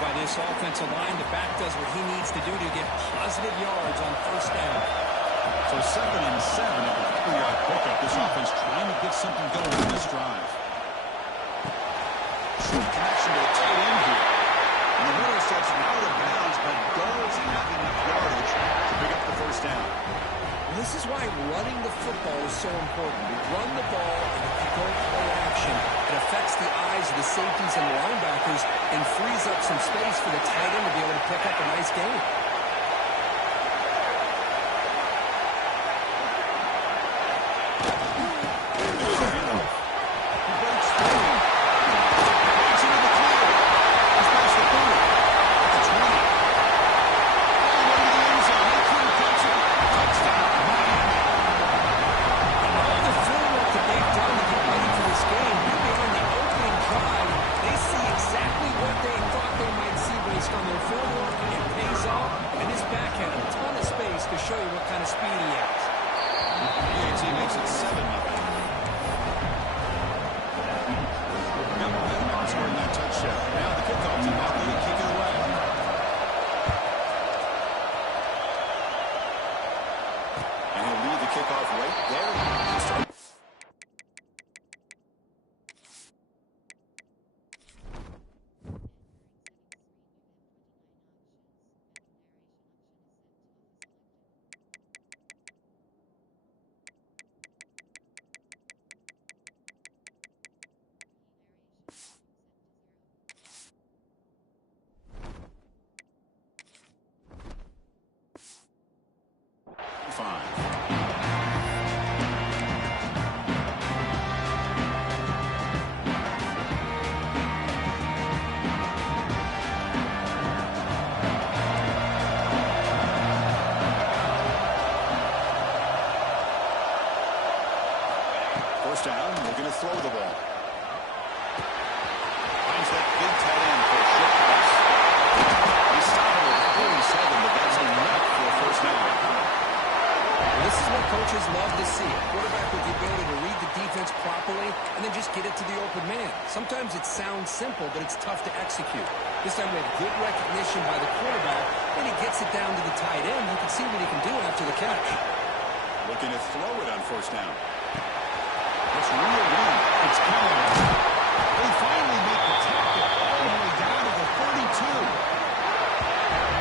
by this offensive line. The back does what he needs to do to get positive yards on first down. So 2nd and 7 at the 3-yard pickup. This offense trying to get something going on this drive. Short connection to the tight end here. And the runner steps out of bounds, but does have enough yardage to pick up the first down. This is why running the football is so important. You run the ball, and if you go play action, it affects the eyes of the safeties and the linebackers and frees up some space for the tight end to be able to pick up a nice gain. First down, they're going to throw the ball. Finds that big tight end for a short pass. He's stopping at 37, but that's enough for a first down. Well, this is what coaches love to see. A quarterback with the ability to read the defense properly and then just get it to the open man. Sometimes it sounds simple, but it's tough to execute. This time we have good recognition by the quarterback, and he gets it down to the tight end. You can see what he can do after the catch. Looking to throw it on first down. It's real lead. It's coming. They finally make the tackle all the way down to the 32.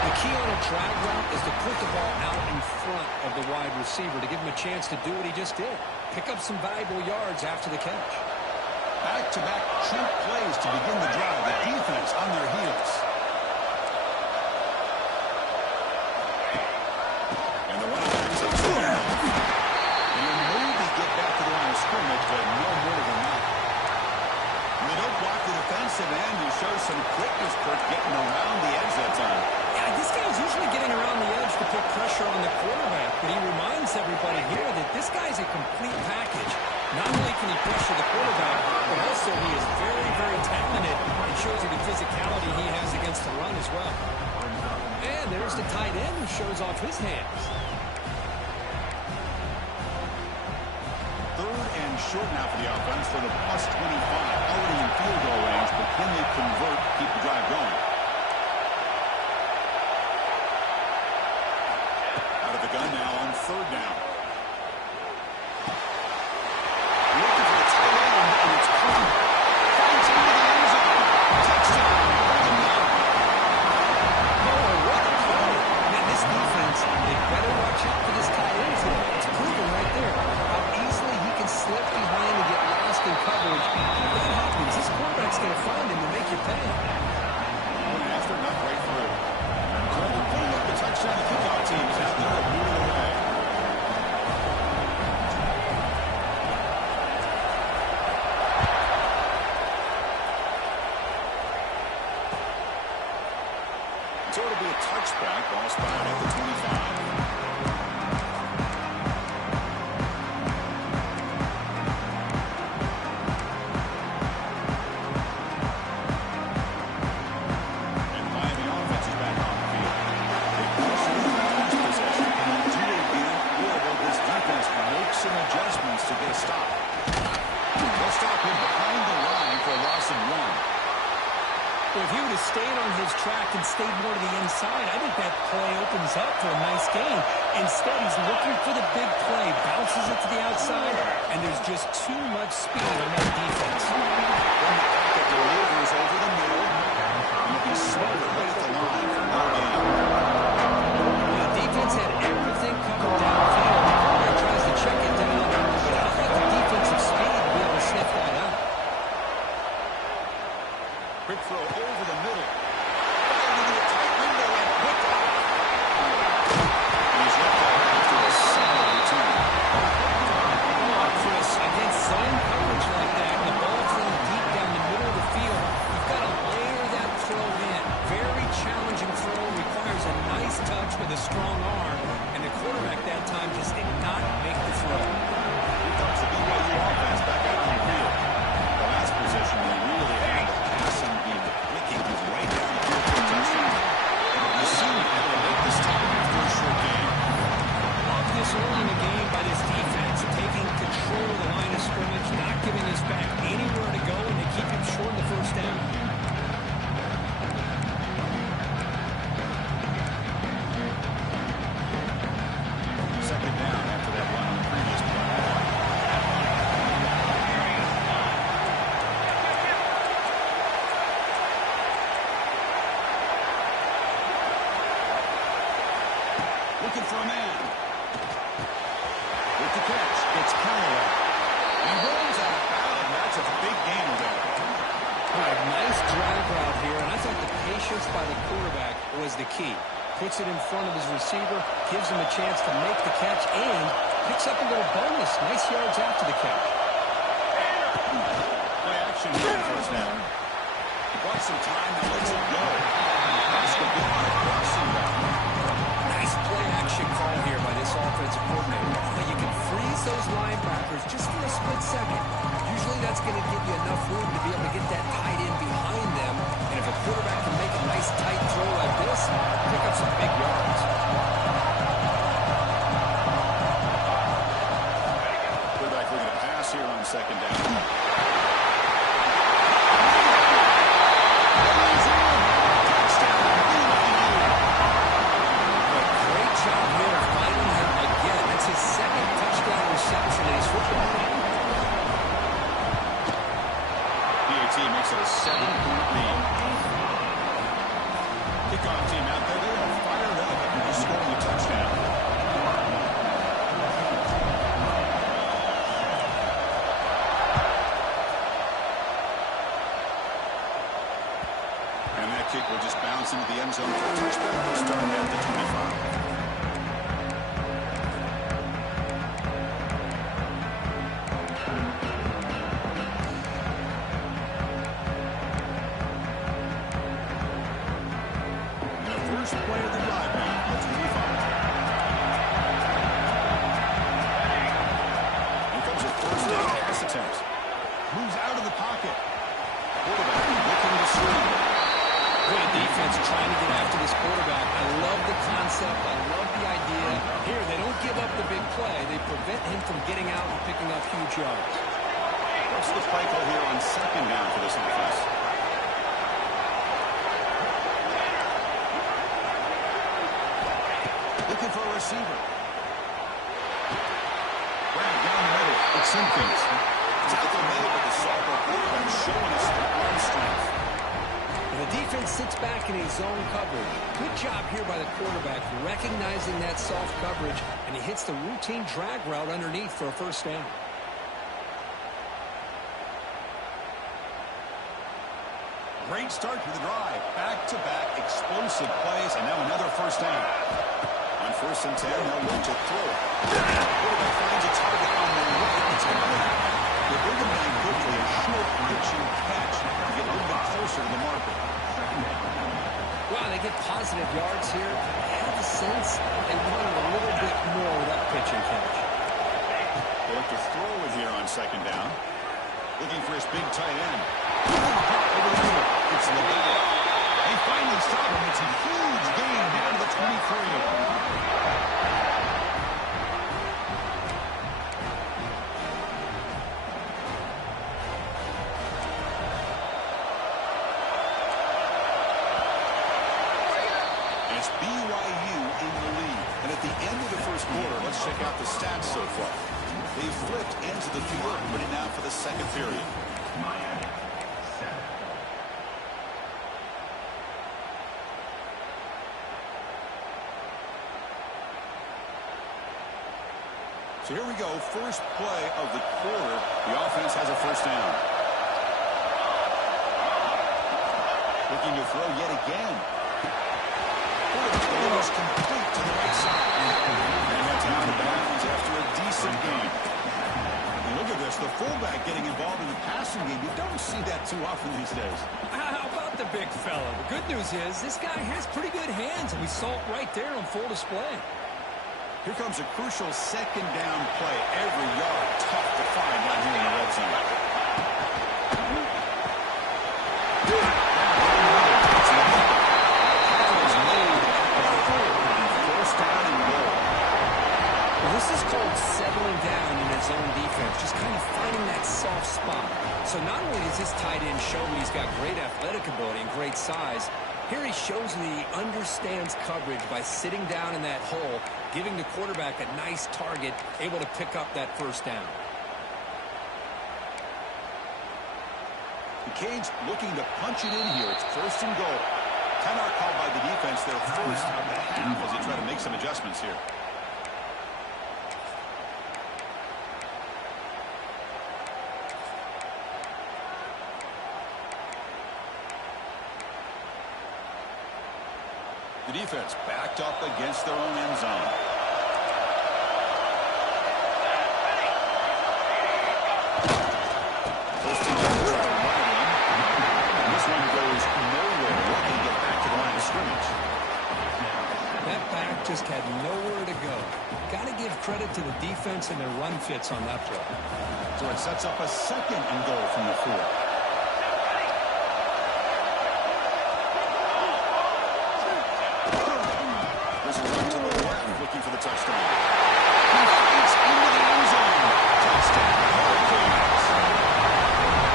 The key on a drag route is to put the ball out in front of the wide receiver to give him a chance to do what he just did. Pick up some valuable yards after the catch. Back-to-back chunk plays to begin the drive. The defense on their heels. And the running backs up to him. And he'll maybe get back to the line of scrimmage, but no more than that. When they don't block the defensive end, you show some quickness, Kirk, getting around the edge that time. Yeah, this guy's usually getting around the edge to put pressure on the quarterback, but he reminds everybody here that this guy's a complete package. Not only can he pressure the quarterback, but also he is very, very talented and shows you the physicality he has against the run as well. And there's the tight end who shows off his hands. 3rd and short now for the offense for the +25. Already in field goal range, but can they convert, keep the drive going? Out of the gun now on 3rd down. Looking for the tight end, and it's caught. Finds him into the end zone. Touchdown. Oh, what a play. Man, this defense, they better watch out for this tight end today. It's proven right there how easily he can slip behind and get lost in coverage. If that happens, this quarterback's going to find him and make you pay. Going after, not right through. So after putting up the touchdown, the kickoff team is out there moving away. So it'll be a touchback, ball spotted at the 25. Some adjustments to get a stop. They'll stop him behind the line for a loss of 1. Well, if he would have stayed on his track and stayed more to the inside, I think that play opens up for a nice gain. Instead, he's looking for the big play, bounces it to the outside, and there's just too much speed on that defense. Then the pocket delivers over the middle, and he'll be smothered right at the line for no gain. The defense had everything covered downfield. The quarterback tries to check it down, but how about the defensive speed to be able to sniff that out? Quick throw over the middle. Fired into a tight window and picked up. And he's left out after a solid return. Oh, Chris, against zone coverage like that, the ball thrown deep down the middle of the field, you've got to layer that throw in. Very challenging throw, requires a nice touch with a strong arm, and the quarterback that time just did not make the throw. Here comes the BYU offense back out on the field. The last possession, they really had the passing game clicking right down the field for a touchdown. You seem to have to make this time after a short game. Love this early in the game by this defense, taking control of the line of scrimmage, not giving us back anywhere to go, and they keep him short of the first down. Second down after that run on the previous play. Looking for a man. With the catch, it's Callaway. He rolls out of bounds. That's a big gain there. All right, nice drag route here, and I thought the patience by the quarterback was the key. Puts it in front of his receiver, gives him a chance to make the catch, and picks up a little bonus. Nice yards after the catch. Play action here on first down. He bought some time, now lets it go. Pass will be on a crossing route. Nice play action call here by this offensive coordinator. But you can freeze those linebackers just for a split second. Usually that's going to give you enough room to be able to get that tight end behind them. And if a quarterback can make a nice tight throw like this, pick up some big yards. Quarterback looking to pass here on second down. Great job here of finding him again. That's his second touchdown reception in his football game. PAT makes it a 7-point lead. Kickoff team out there, they are fired up after scoring a touchdown. And that kick will just bounce into the end zone for a touchback. We'll start at the 25. First play of the drive now, the 25. Here comes a first down pass attempt. Moves out of the pocket. Quarterback looking to swing. Great defense trying to get after this quarterback. I love the concept. I love the idea. Here, they don't give up the big play. They prevent him from getting out and picking up huge yards. What's the play call here on second down for this offense? Looking for a receiver. Grab down the middle. It's Simpkins. It's out the middle, but the sophomore quarterback showing us the arm strength. And the defense sits back in a zone coverage. Good job here by the quarterback, recognizing that soft coverage, and he hits the routine drag route underneath for a first down. Great start to the drive. Back-to-back explosive plays, and now another first down. On 1st and 10, they'll look to throw. Quarterback finds a target on the right side. The bigger man quickly, a short, reaching catch to get a little bit closer to the marker. Wow, they get positive yards here. I have the sense they wanted a little bit more with that pitch and catch. They look to throw it here on second down. Looking for his big tight end. Over the middle. It's LaBelle. They finally stop him. It's a huge gain down to the 23. quarter. Let's check out the stats so far. They flipped into the field, ready now for the second period. So here we go, first play of the quarter. The offense has a first down. Looking to throw yet again. It was complete to the right side. And that's out of bounds after a decent game. And look at this, the fullback getting involved in the passing game. You don't see that too often these days. How about the big fella? The good news is this guy has pretty good hands, and we saw it right there on full display. Here comes a crucial second down play. Every yard tough to find down here in the red zone. First down and goal. Well, this is called settling down in his own defense, just kind of finding that soft spot. So not only does this tight end show that he's got great athletic ability and great size, here he shows that he understands coverage by sitting down in that hole, giving the quarterback a nice target, able to pick up that first down. The Canes looking to punch it in here. It's first and goal. Timeout called by the defense there first of the half as they try to make some adjustments here. The defense backed up against their own end zone. First and goal, try to run it in. And this one goes nowhere. Looking to get back to the line of scrimmage. That back just had nowhere to go. Got to give credit to the defense and their run fits on that play. So it sets up a second and goal from the 4. Looking for the touchdown. He fights into the end zone. Touchdown, Hurricanes.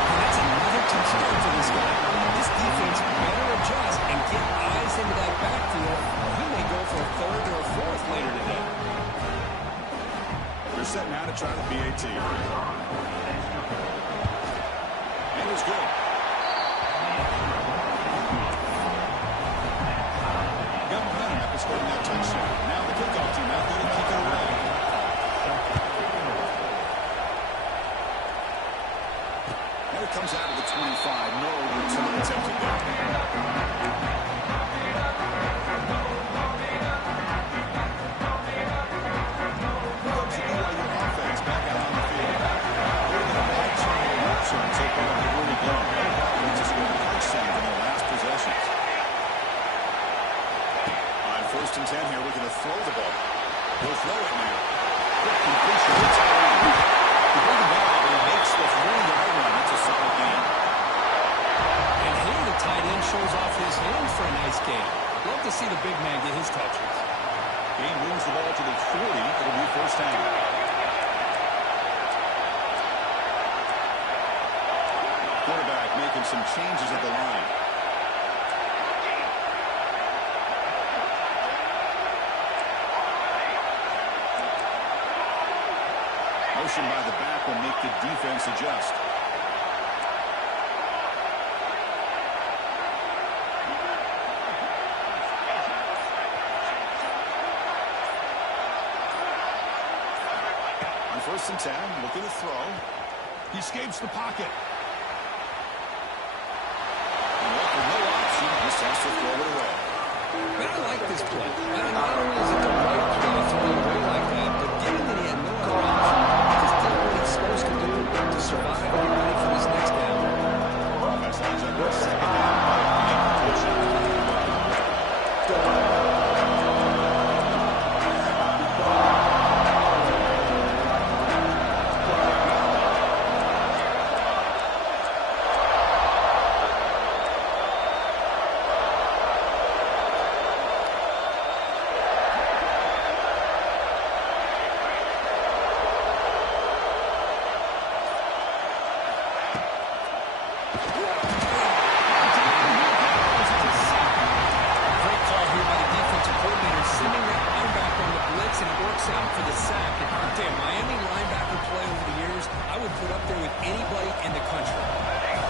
And that's another touchdown for this guy. This defense better adjust and get eyes into that backfield, or he may go for a third or a fourth later today. They're set now to try the PAT. And it's good. Got momentum after scoring that touchdown. Now the kickoff team out there to kick it away. And it comes out of the 25. No return attempted there. Here comes the BYU offense back out on the field. They're going to bite trying to return so far in the early game. They just scored touchdowns in their last possessions. First and 10 here, we're going to throw the ball. He'll throw it now. Quick completion to Tyree. He brings the ball and he makes the 3-yard run. That's a solid game. And here the tight end shows off his hands for a nice game. Love to see the big man get his touches. Game moves the ball to the 40. It'll be first down. Quarterback making some changes at the line. Motion by the back will make the defense adjust. On first and 10, looking to throw. He escapes the pocket. And with no option, just has to throw it away. But I like this play. Not only is it the right play to throw it away like that, but given that he had no other option, just did what he's supposed to do to survive and get ready for this next down. Offense lines up with second down. Make the push. anybody in the country.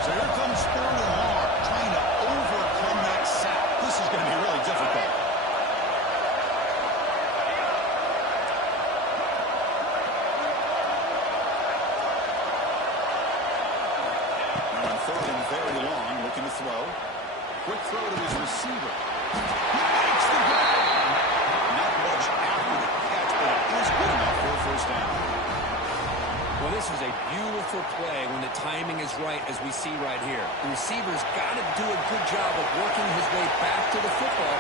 So here comes 3rd and long, trying to overcome that sack. This is going to be really difficult. Now on 3rd and very long, looking to throw. Quick throw to his receiver. He makes the grab. Not much after the catch, but it is good enough for a first down. Well, this is a beautiful play when the timing is right, as we see right here. The receiver's got to do a good job of working his way back to the football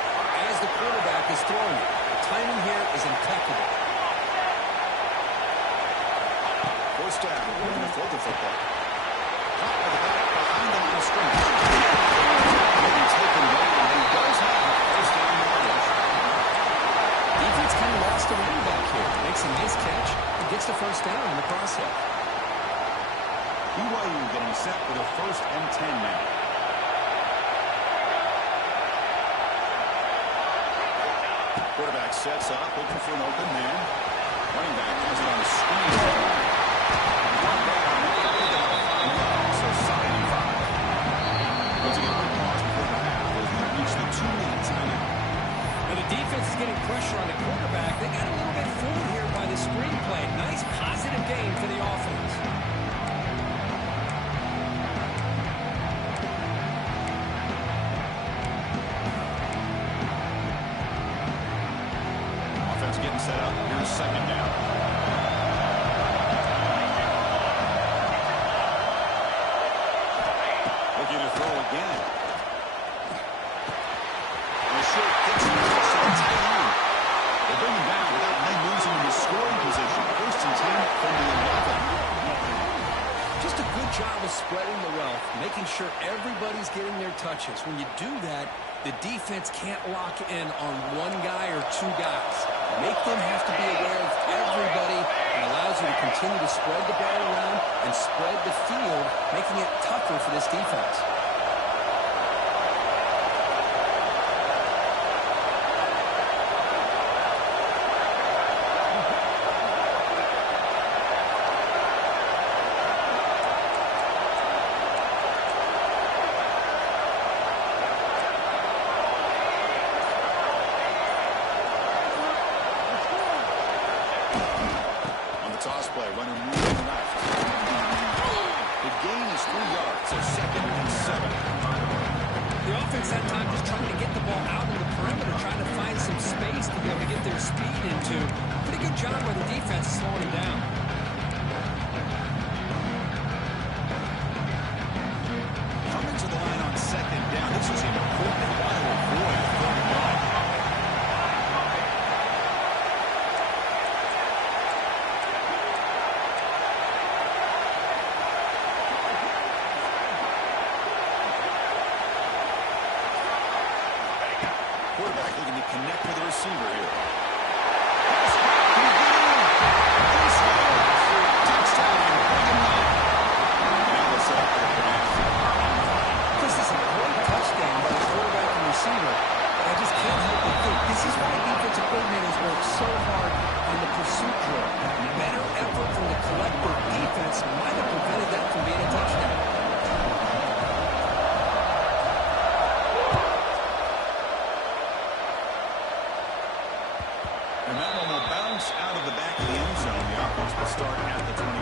as the quarterback is throwing it. The timing here is impeccable. First down, we're going to throw the football. Caught with the back behind the line of scrimmage. Taken down, and he does have first down yardage. Defense kind of lost a running back here. Makes a nice catch and gets the first down in the process. BYU getting set for the 1st and 10 now. Quarterback sets up, looking for an open man. Running back has it on the screen. One down, so 2nd and 5. Let's get a quick pause before the half as we reach the 2-minute timeout. Now the defense is getting pressure on the quarterback. They got a little bit fooled here by the screenplay. Nice positive game for the offense. Offense getting set up. Here's 2nd down. Looking to throw again. And a short pitch to the tight end. They bring him down without them losing the scoring position. 1st and 10 from the 11. Just a good job of spreading the wealth, making sure everybody's getting their touches. When you do that, the defense can't lock in on one guy or two guys. Make them have to be aware of everybody, and allows you to continue to spread the ball around and spread the field, making it tougher for this defense. Toss play, runner moving left. The gain is 3 yards, so 2nd and 7. The offense that time just trying to get the ball out of the perimeter, trying to find some space to be able to get their speed into. Pretty good job by the defense slowing him down. Coming to the line on 2nd down. This is important. They want to avoid a 3rd and long. Quarterback looking to connect with the receiver here. Touchdown. Bring him up. Now they'll set up for the pass. This is a great touchdown by the quarterback and receiver. I just can't help but think this is why defensive coordinators work so hard on the pursuit drill. Better effort from the collective defense might have prevented that from being a touchdown. And that one will bounce out of the back of the end zone. The offense will start at the 25.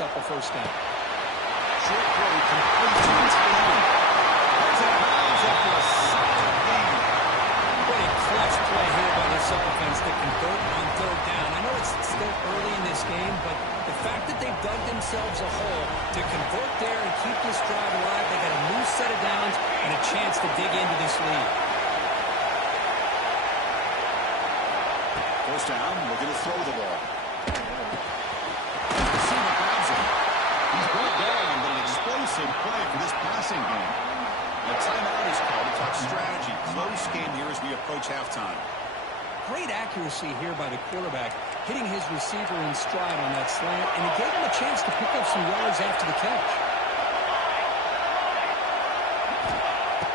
up a first down. Short throw complete to the tight end. There's a bounds after a solid gain. What a clutch play here by this offense to convert on third down. I know it's still early in this game, but the fact that they've dug themselves a hole to convert there and keep this drive alive, they got a new set of downs and a chance to dig into this lead. First down, we're going to throw the ball. Receiver grabs him. He's brought down, but an explosive play for this passing game. A timeout is called to talk strategy. Close game here as we approach halftime. Great accuracy here by the quarterback, hitting his receiver in stride on that slant, and it gave him a chance to pick up some yards after the catch.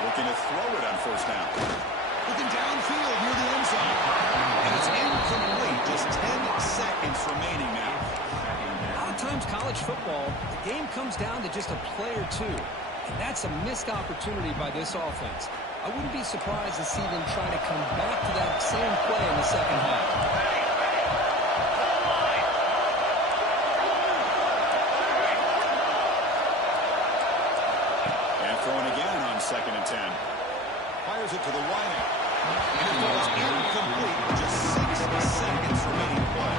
Looking to throw it on first down. Looking downfield near the end zone. And it's incomplete. Just 10 seconds remaining now. A lot of times college football, the game comes down to just a play or two. And that's a missed opportunity by this offense. I wouldn't be surprised to see them try to come back to that same play in the second half. And throwing again on 2nd and 10. Fires it to the wideout. And it falls incomplete. Just 6 seconds remaining play.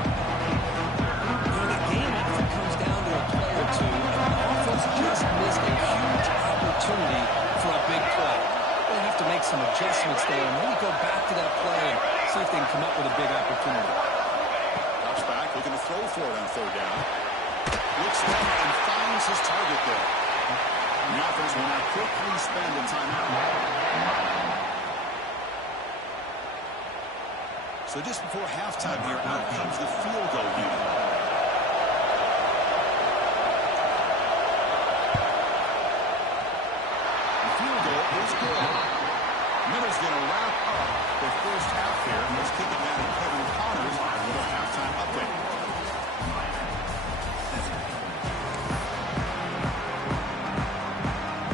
The game often comes down to a play or two, and the offense just missed a huge opportunity for a big play. They'll have to make some adjustments there and maybe go back to that play and see if they can come up with a big opportunity. Drops back, looking to throw for it on third down. Looks left and finds his target there. The offense will now quickly spend in timeout. So just before halftime here, out comes the field goal unit. The field goal is good. Miller's going to wrap up the first half here. Let's kick it down to Kevin Connors with a halftime update.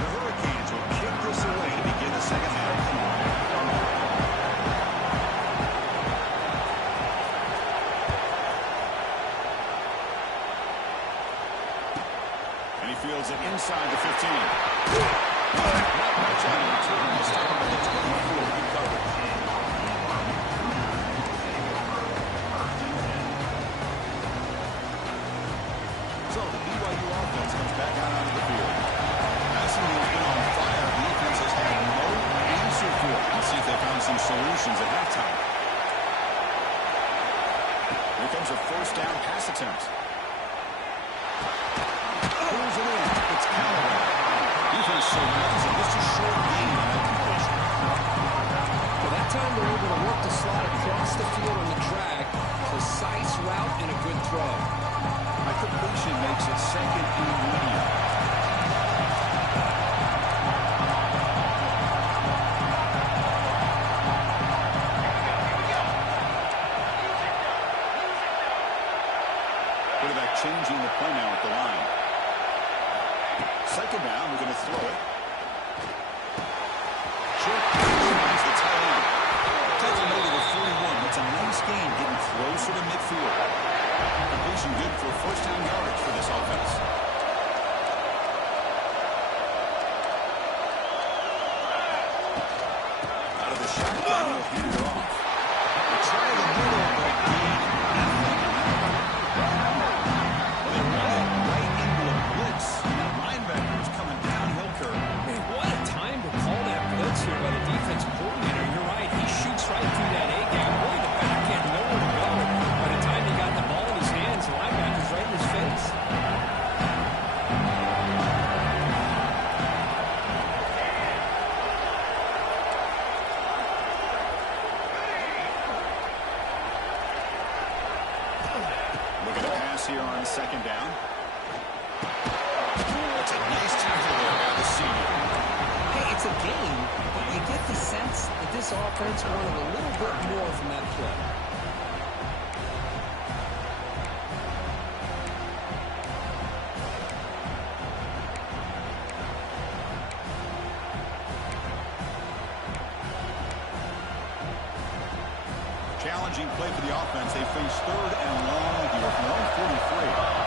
The Hurricanes will kick this away to begin the second half. And he fields it inside the 15. Not much on the return. He's stopped by the 24. Good coverage. So the BYU offense comes back out onto the field. Passing has been on fire. The defense has had no answer for it. Let's see if they found some solutions at halftime. Here comes a first down pass attempt. Pulls it in. It's Callaway. Defense surrounds it. Just a short gain on that completion. Well, that time they're able to work the slot across the field on the drag. Precise route and a good throw. That completion makes it second and medium. Quarterback changing the play now at the line. Second down, we're going to throw it. Short finds the tight end. Takes him over the 41. That's a nice gain, getting closer to midfield. Completion good for first down yardage for this offense. Out of the shotgun, he'll hand it off. They try the middle, but gain nothing. Well, they run it right into a blitz. And that linebacker is coming downhill curve. Hey, what a time to call that blitz here by the defense coordinator. You're right. He shoots right through that A-gap. Really, the back end, nowhere to go. By the time he got the ball in his hands, the linebacker's right in his face. Looking to pass here on second down. That's a nice tackle there by the senior. Hey, it's a game, but you get the sense that this offense wanted a little bit more from that play. Challenging play for the offense. They face third and long here from 143.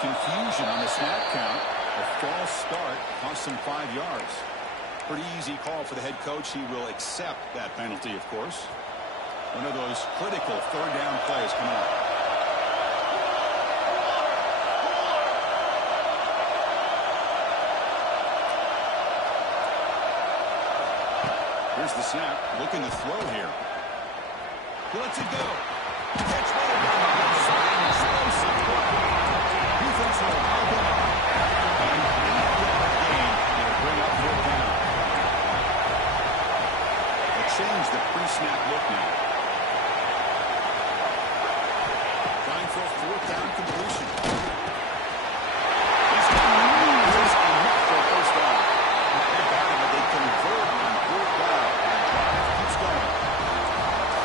confusion on the snap count. A false start cost him 5 yards. Pretty easy call for the head coach. He will accept that penalty, of course. One of those critical third down plays coming up. Here's the snap. Looking to throw here. He lets it go. Catch made by the outside. Explosive play. Defense will help him out. An 8-yard gain. It'll bring up 4th down. They'll change the pre-snap look now. Trying for a 4th down completion. He's got enough for a 1st down. They got him, but they convert on 4th down. Keeps going.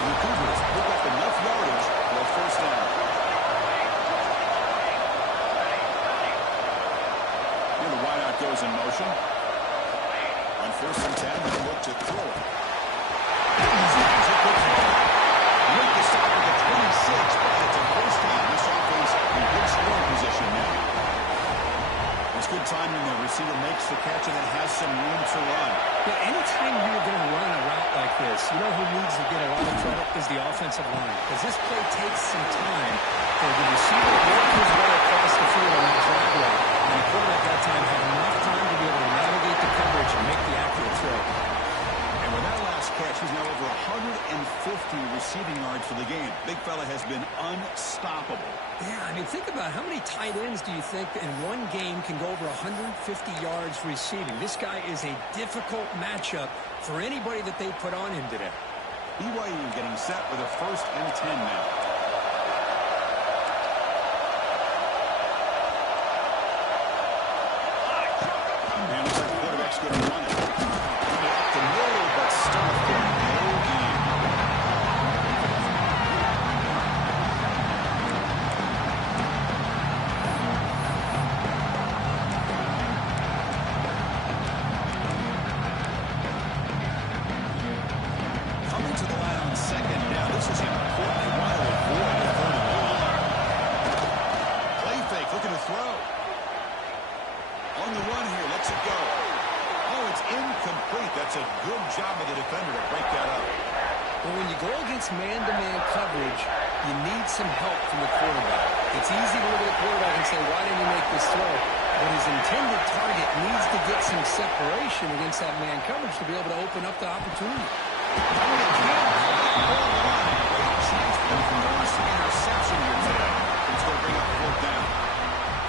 The Cougars pick up enough yardage for a 1st down. And the wideout goes in motion. On 1st and 10, they look to throw it. Make the stop at the 26, but it's a 1st down. This offense in good scoring position now. It's good timing. The receiver makes the catch and then has some room to run. Yeah, anytime you're going to run a route like this, you know who needs to get a lot of credit is the offensive line. Because this play takes some time for the receiver to work his way across the field on that drag route. And the quarterback that time had enough time to be able to navigate the coverage and make the accurate throw. And with that last catch, he's now over 150 receiving yards for the game. Big fella has been unstoppable. Yeah, I mean, think about how many tight ends do you think in one game can go over 150 yards receiving? This guy is a difficult matchup for anybody that they put on him today. BYU getting set with a 1st and 10 now. And the quarterback's going to run it. Up the middle, but still for no gain. Coming to the line on 2nd down. This is important. They want to avoid the 3rd and long. Play fake, looking to throw. On the run here, lets it go. Oh, it's incomplete. That's a good job of the defender to break that up. Well, when you go against man-to-man coverage, you need some help from the quarterback. It's easy to look at the quarterback and say, why didn't he make this throw? But his intended target needs to get some separation against that man coverage to be able to open up the opportunity. Interception here today. It's going to bring up 4th down.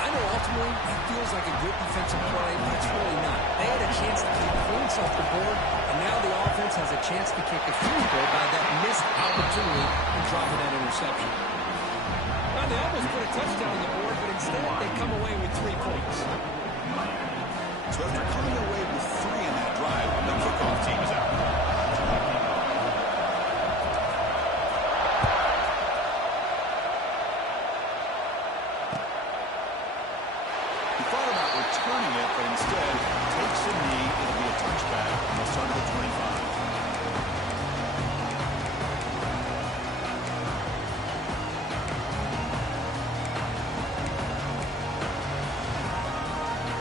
I know ultimately that feels like a good defensive play, but it's really not. They had a chance to keep points off the board, and now the offense has a chance to kick a field goal by that missed opportunity and dropping that interception. Now, they almost put a touchdown on the board, but instead they come away with 3 points. So after coming away with 3 in that drive, the kickoff team is out. He thought about returning it, but instead takes a knee. It'll be a touchback on the start of the 25.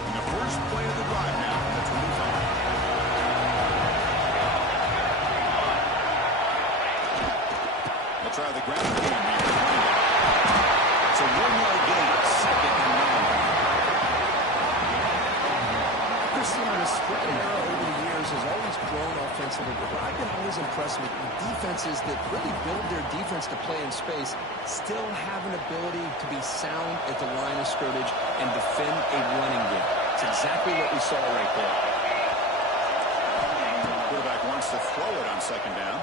And the first play of the drive now on the 25. They'll try the ground game here. It's a 1-yard gain, 2nd and 9. The spread era over the years has always grown offensively, but what I've been always impressed with defenses that really build their defense to play in space still have an ability to be sound at the line of scrimmage and defend a running game. It's exactly what we saw right there. Quarterback wants to throw it on 2nd down.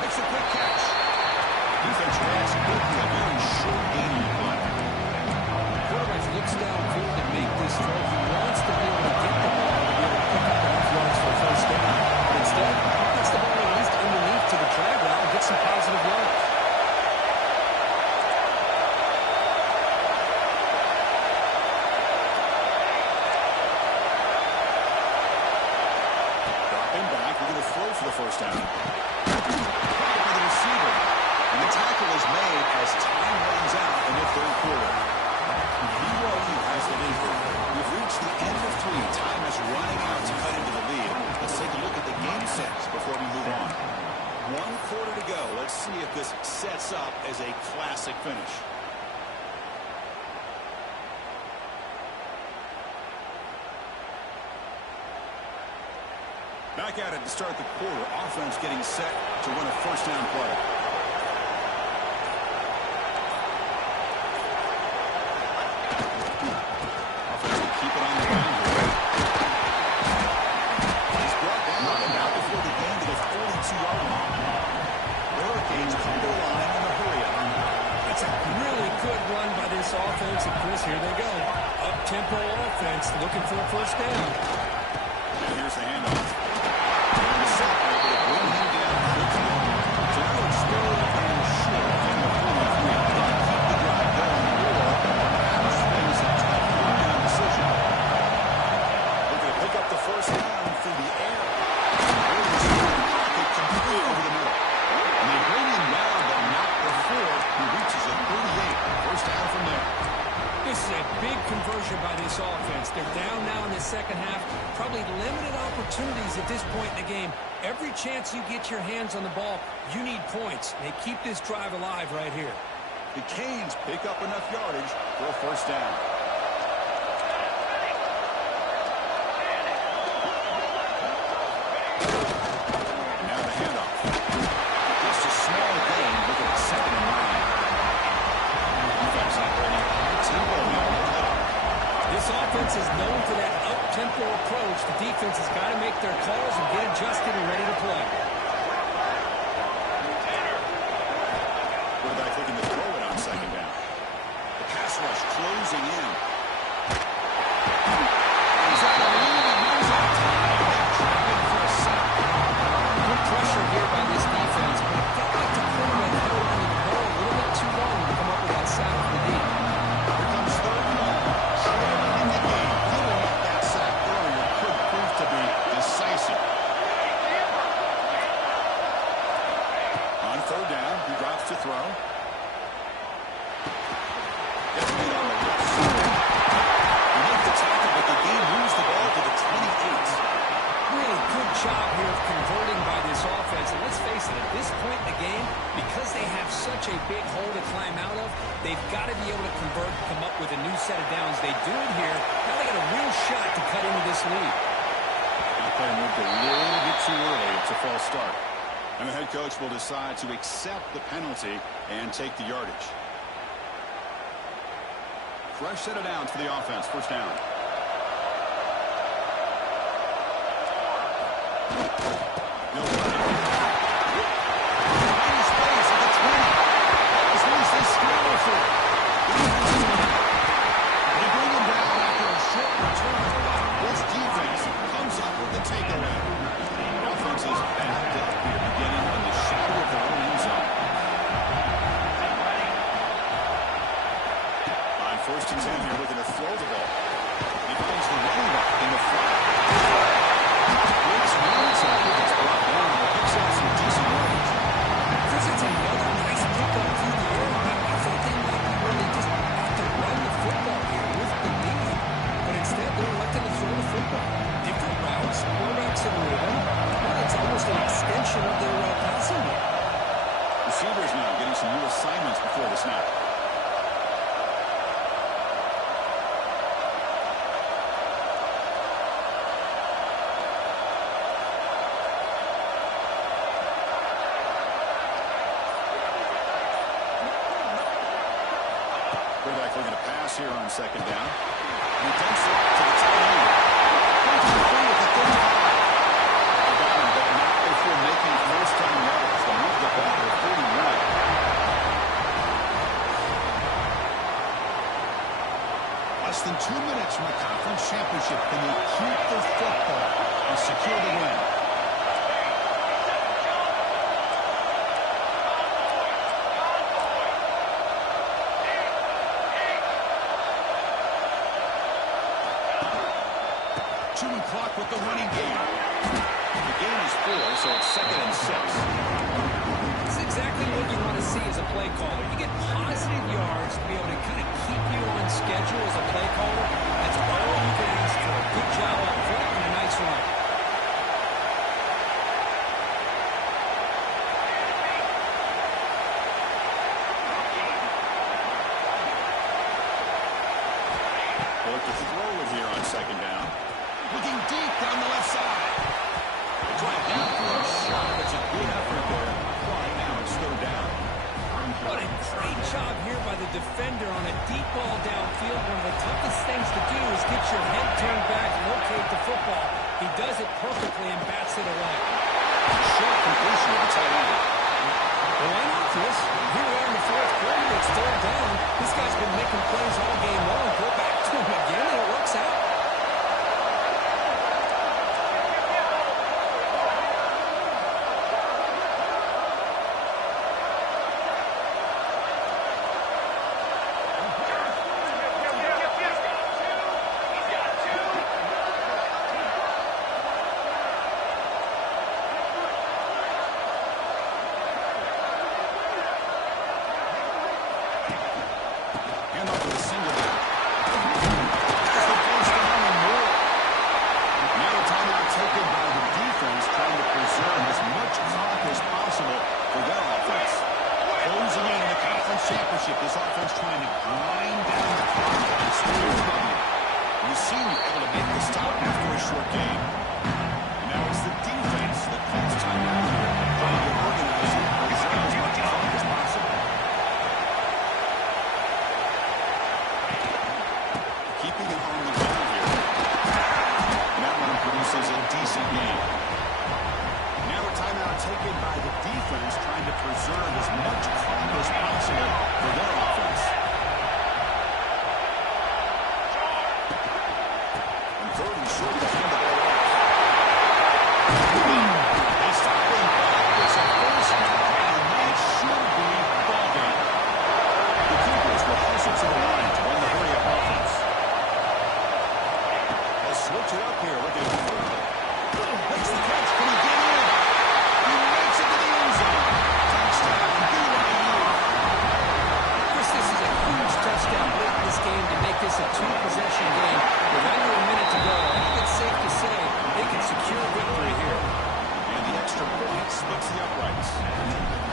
Makes a quick catch. Defense reacts quickly. A very short gain in the play. Quarterback looks downfield to make this throw. He wants to be able to get the ball to be able to pick up enough yards for a 1st down. But instead, he gets the ball at least underneath to the drag route and gets some positive yards. Dropping back, we're going to throw for the 1st down. By the receiver. And the tackle is made as time runs out in the 3rd quarter. Back at it to start the quarter. Offense getting set to run a first down play. Offense will keep it on the ground here. He's brought down and out before the game to the 42-yard line. The Hurricanes come to the line in the hurry up. That's a really good run by this offense. And Chris, here they go. Up-tempo offense looking for a first down. And here's the handoff. And the set able to bring him down quickly. So now it's still and short in the 43. They can keep the drive going or perhaps things a tough one-down decision. Looking to pick up the first down through the air. Pocket complete over the middle. And they bring him down, but not before he reaches a 38. First down from there. This is a big conversion by this offense. They're down now in the second half. Probably limited opportunities at this point in the game. Every chance you get your hands on the ball, you need points. They keep this drive alive right here. The Canes pick up enough yardage for a first down. And now the handoff. Just a small gain. Look at 2nd and 9. Defense operating high tempo now. This offense is known for that up-tempo approach. The defense has got to make their calls and get adjusted and ready to play. Quarterback looking to throw it on 2nd down. The pass rush closing in. He's out of lead and runs out of time. They trap him for a sack. Good pressure here by this defense, but it felt like the quarterback held on to the ball a little bit too long to come up with that sack for the D. Here comes 3rd and long. Trailing in the game. Giving up that sack earlier could prove to be decisive. On 3rd down, he drops to throw. Gets beat on the left side. He makes the tackle, but the game moves the ball to the 28. Really good job here of converting by this offense. And let's face it, at this point in the game, because they have such a big hole to climb out of, they've got to be able to convert and come up with a new set of downs. They do it here. Now they got a real shot to cut into this lead. That play moved a little bit too early. It's a false start. And the head coach will decide to accept the penalty and take the yardage. Fresh set of downs for the offense. First down. No running. Finding space at the 20. As long as they scramble for it. They bring him down after a short return. This defense comes up with the takeaway. The offense is backed up here, beginning in the shadow of their own end zone. On 1st and 10 here, looking to throw the ball. He finds the running back in the flat. Breaks runs up. It's brought down, but picks up some decent yards. Chris, it's another nice pickup through the air. I thought they might be really just have to run the football here with the lead. But instead, they're electing to throw the football. Different routes, quarterbacks in rhythm. Well, it's almost an extension of their passing game. Receivers now getting some new assignments before the snap. Quarterback looking to pass here on 2nd down. And he dumps it to the tight end. Going to the free with the 35. They got him, but not before making first down yards. They moved the ball to 41. Less than 2 minutes from the conference championship. Can they keep the football and secure the win? Chewing clock with the running game. The game is 4, so it's 2nd and 6. It's exactly what you want to see as a play caller. You get positive yards to be able to kind of keep you on schedule as a play caller. That's all you can ask for. Good job up front and a nice run. They look to throw it here on 2nd down. Looking deep down the left side. flagged down for a shot. It's a good effort there. Right now it's third down. What a great job here by the defender on a deep ball downfield. One of the toughest things to do is get your head turned back, locate the football. He does it perfectly and bats it away. Short completion of the tight end. Well, why not, Chris? Here we are in the fourth quarter. It's third down. This guy's been making plays all game long. Go back to him again, and it works out. Championship, this offense trying to grind down the clock and steal the lead. You see me able to make the stop after a short game. And now it's the defense that calls timeout here, trying to organize and preserve as much clock as possible. Keeping it on the ground here. And that one produces a decent game. Now a timeout taken by the defense, trying to preserve as much clock as possible for their offense. And third and short to hand the ball off. They stop him. It's a first down, and that should be ball game. The Cougars will hustle to the line to run the hurry-up offense. They'll switch it up here with a third. Makes the catch. Can he get in? He makes it to the end zone. Touchdown, BYU. Chris, this is a huge touchdown late in this game to make this a two-possession game. With under a minute to go, I think it's safe to say they can secure victory here. And the extra point splits the uprights.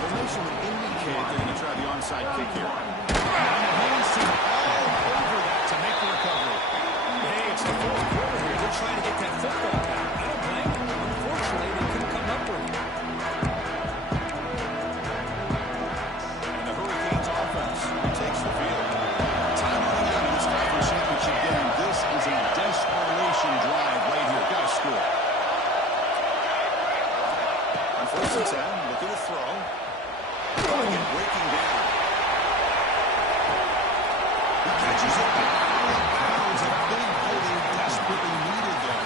Formation would indicate they're going to try the onside kick here. And the hands team all over that to make the recovery. Hey, it's the fourth quarter here. They're trying to get that football back. I don't blame them. Unfortunately, they couldn't come up with it. And the Hurricanes offense takes the field. Time running out in this conference championship game. This is a desperation drive right here. Got to score. On first and 10, looking to throw. And breaking down. He catches it out of bounds. A big play they desperately needed there.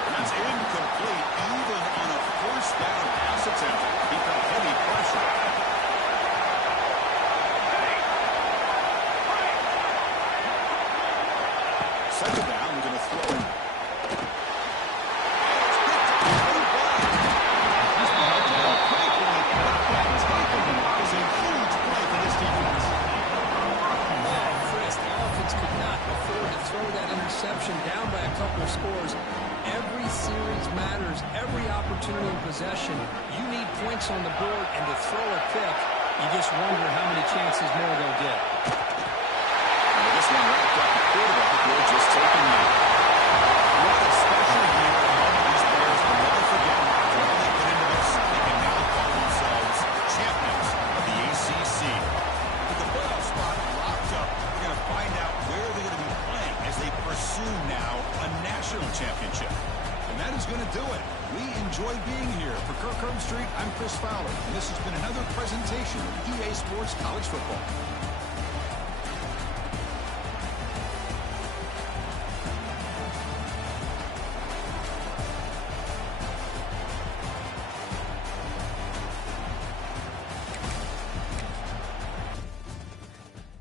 And that's incomplete, even on a first down pass attempt. He felt heavy pressure. Second down, we're going to throw it. Down by a couple of scores. Every series matters. Every opportunity in possession. You need points on the board, and to throw a pick, you just wonder how many chances more they'll get. And this one wrapped up the quarterback. Will just taking me. What a special year. These players will never forget how they get into this. They can now call themselves champions of the ACC. With the playoff spot locked up, we're going to find out where they're going to be playing as they pursue now a national championship. And that is going to do it. We enjoy being here. For Kirk Herbstreit, I'm Chris Fowler, and this has been another presentation of EA Sports College Football.